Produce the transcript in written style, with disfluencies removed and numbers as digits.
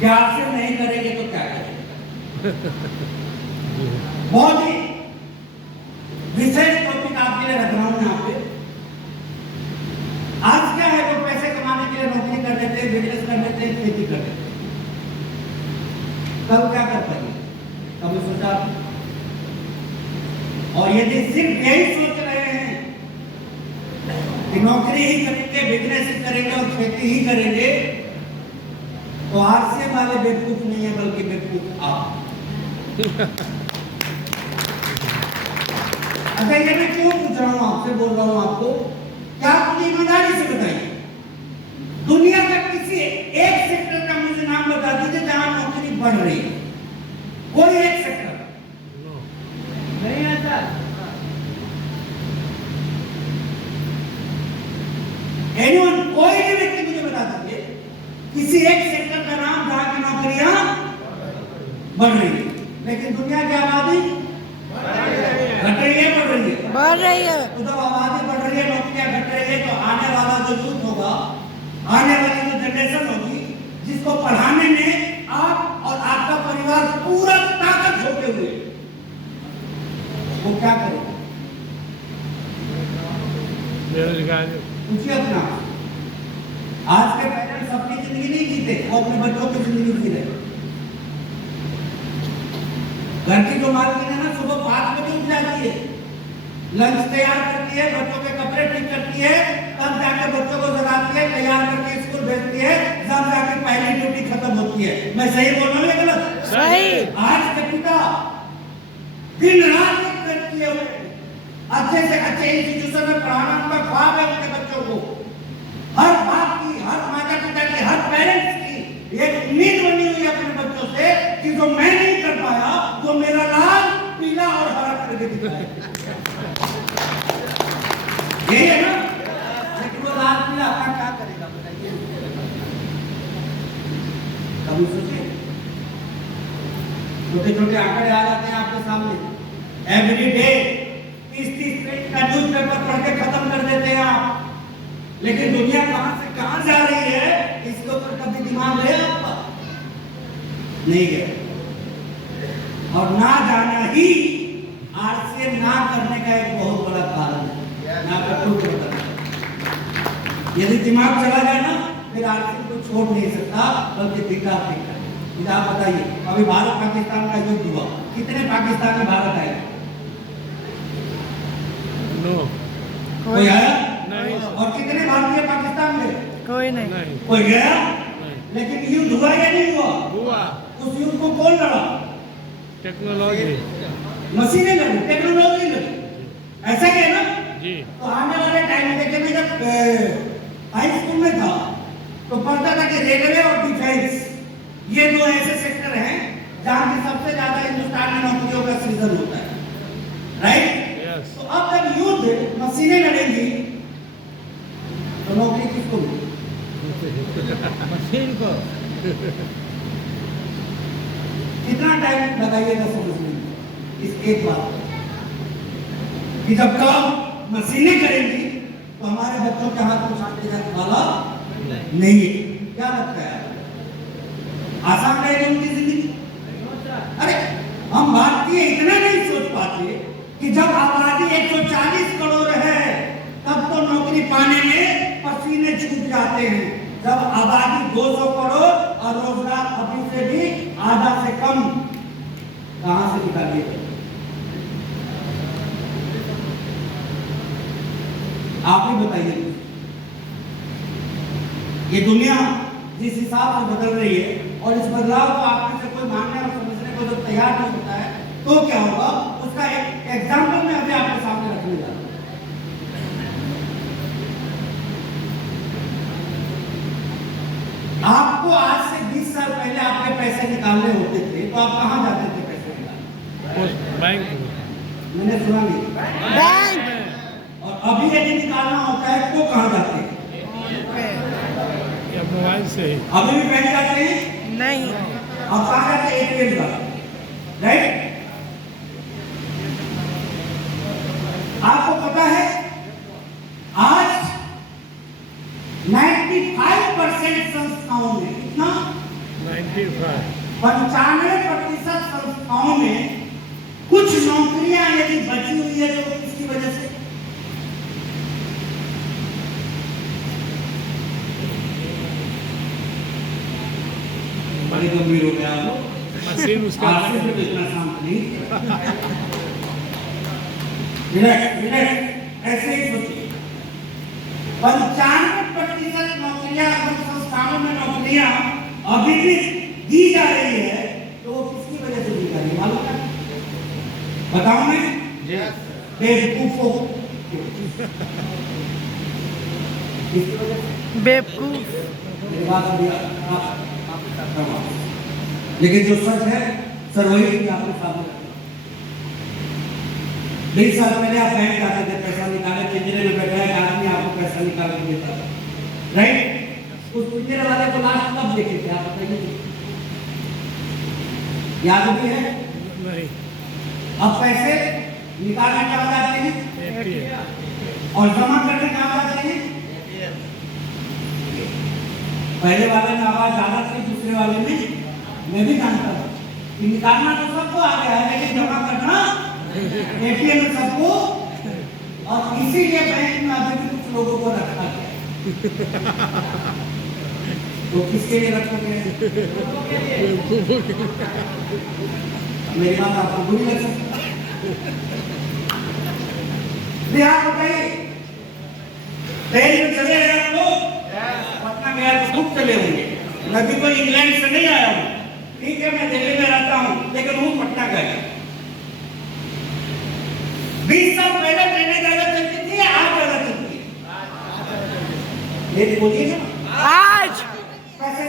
प्यार से नहीं करेंगे तो क्या करेंगे? बहुत ही विशेष टॉपिक आपके लिए रख रहा हूं यहाँ पे। आज क्या है, वो पैसे कमाने के लिए नौकरी कर देते हैं, बिजनेस कर देते हैं, खेती कर देते हैं। कब क्या कर पाएंगे? कभी सोचा? और यदि सिर्फ यही सोच रहे हैं कि नौकरी ही करेंगे, बिजनेस ही करेंगे और खेती ही करेंगे, तो आरसीएम वाले बेवकूफ नहीं है, बल्कि बेवकूफ आप। अच्छा, ये मैं क्यों पूछ रहा हूं आपसे, बोल रहा हूं आपको, क्या आप ईमानदारी से बताइए, दुनिया का किसी एक सेक्टर का मुझे नाम बता दीजिए जहां नौकरी बढ़ रही है। कोई एक सेक्टर नहीं है सर। एनीवन, कोई भी व्यक्ति मुझे बता दीजिए किसी एक सेक्टर का नाम जहां की नौकरियां बढ़ रही है। लेकिन दुनिया की आबादी घट रही है, बढ़ रही है? बढ़ रही है। तो जब आबादी बढ़ रही है, नौकरियां घट रही है, तो आने वाला जो यूथ होगा, आने वाली जो जनरेशन होगी, जिसको पढ़ाने में आप और आपका परिवार पूरा ताकत झोंके हुए, वो क्या करेगा? पूछिए अपना। आज के पेरेंट्स अपनी जिंदगी नहीं जीते, वो अपने बच्चों की जिंदगी जी रहे। घर की जो मालकिन है ना, सुबह 5 बजे उठ जाती है, लंच तैयार करती है, बच्चों के कपड़े ठीक करती है, तब जाकर बच्चों को जगाती है, तैयार करके स्कूल भेजती है, तब जाकर पहली ड्यूटी खत्म होती है। मैं सही बोल रहा हूँ या गलत? सही। आज के पिता दिन रात एक करती है, अच्छे से अच्छे इंस्टीट्यूशन में पढ़ाना उनका ख्वाब है, उनके बच्चों को। हर बाप की, हर माता पिता की, हर पेरेंट्स की एक उम्मीद बनी हुई है अपने बच्चों से कि जो मैं नहीं कर पाया, वो मेरा लाल, पीला और हरा करके दिखाए। यही है ना? लेकिन वो लाल पीला हरा क्या करेगा बताइए? कभी सोचे? छोटे छोटे आंकड़े आ जाते हैं आपके सामने। एवरी डे 30-30 पेज का न्यूज पेपर पढ़ के खत्म कर देते हैं आप। लेकिन दुनिया कहां से कहां जा रही है, इसके ऊपर कभी दिमाग है आपका? नहीं गया। और ना जाना ही आरसीएम ना करने का एक बहुत बड़ा कारण है, ना करना। यदि दिमाग चला जाए ना, फिर आरसीएम को छोड़ नहीं सकता, बल्कि दिखा दिखा। आप बताइए, अभी भारत पाकिस्तान का युद्ध हुआ, कितने पाकिस्तानी भारत आए? कोई आया? नहीं। और कितने भारतीय पाकिस्तान गए? कोई नहीं। कोई गया? लेकिन युद्ध हुआ या नहीं हुआ? हुआ। उस युद्ध को कौन लड़ा? टेक्नोलॉजी, मशीनें लड़ी, टेक्नोलॉजी लड़ी। ऐसा क्या है ना जी। तो आने वाले टाइम में देखिए, मैं जब हाई स्कूल में था तो पढ़ता था कि रेलवे और डिफेंस, ये दो ऐसे सेक्टर हैं जहां की सबसे ज्यादा हिंदुस्तान में नौकरियों का सृजन होता है, राइट? यस। तो अब जब युद्ध मशीनें लड़ेंगी तो नौकरी किसको मिलेगी? मशीन को। कितना टाइम लगाइएगा समझने में इस एक बात कि जब काम मशीनें करेंगी तो हमारे बच्चों के हाथ में छांटे जाने वाला नहीं है। क्या लगता है, आसान रहेगी उनकी जिंदगी? अरे हम भारतीय इतना नहीं सोच पाते कि जब आबादी 140 करोड़ है तब तो नौकरी पाने में पसीने छूट जाते हैं। जब आबादी 200 करोड़ और रोजगार अभी से भी आधा से कम, कहां से निकालिए? आप ही बताइए। ये दुनिया जिस हिसाब से बदल रही है और इस बदलाव को आप में से कोई मानने और समझने को जब तैयार नहीं होता है तो क्या होगा, उसका एक एग्जाम्पल मैं अभी आपके सामने रखने जा रहा हूं। आपको आज से 20 साल पहले आपके पैसे निकालने होते थे तो आप कहां जाते थे पैसे निकालने? बैंक। मैंने सुना नहीं। बैंक। और अभी यदि निकालना होता है तो कहां जाते हैं? या मोबाइल से ही। अभी भी बैंक जाते हैं? नहीं। अब कहां जाते हैं? ATM जाते हैं, राइट? आपको पता है आज 95% संस्थाओं में, कितना? 95 95% संस्थाओं में कुछ नौकरियां यदि बची हुई है तो किसकी वजह से? बड़ी गंभीर हो गया आप मशीन उसका आपसे भी इतना शांत नहीं। रिलैक्स ऐसे ही सोचिए। 95% नौकरियां संस्थानों में नौकरियां अभी भी दी जा रही है तो वो किसकी वजह से दी जा रही है मालूम है? बताऊं मैं? बेवकूफों किसकी वजह से? बेवकूफ। मेरी बात अभी आप लेकिन जो सच है सर वही आपके सामने रखना। 20 साल पहले आप बैंक जाते थे पैसा निकाले, पिंजरे में बैठा है आदमी आपको पैसा निकाल के देता था, राइट? उस पिंजरे वाले को लास्ट कब देखे थे आप बताइए? याद भी है? नहीं अब पैसे निकालने का आते हैं ATM और जमा करने का आते हैं। पहले वाले में आवाज ज्यादा थी, दूसरे वाले में मैं भी जानता हूँ कि निकालना तो सबको आ गया है लेकिन जमा करना एटीएम में सबको, और इसीलिए बैंक में अभी भी कुछ लोगों को रखा गया। तो किसके लिए रखा गया है? मेरी बात आपको बुरी लग सकती है। आप बताइए ट्रेन में चले गए आप लोग, पटना गया तो खूब चले होंगे। मैं भी कोई इंग्लैंड से नहीं आया हूँ, ठीक है, मैं दिल्ली में रहता हूँ लेकिन हूँ पटना गया। 20 साल पहले ट्रेनें ज्यादा चलती थी, आज ज्यादा चलती है? ये बोलिए ना। आज पैसे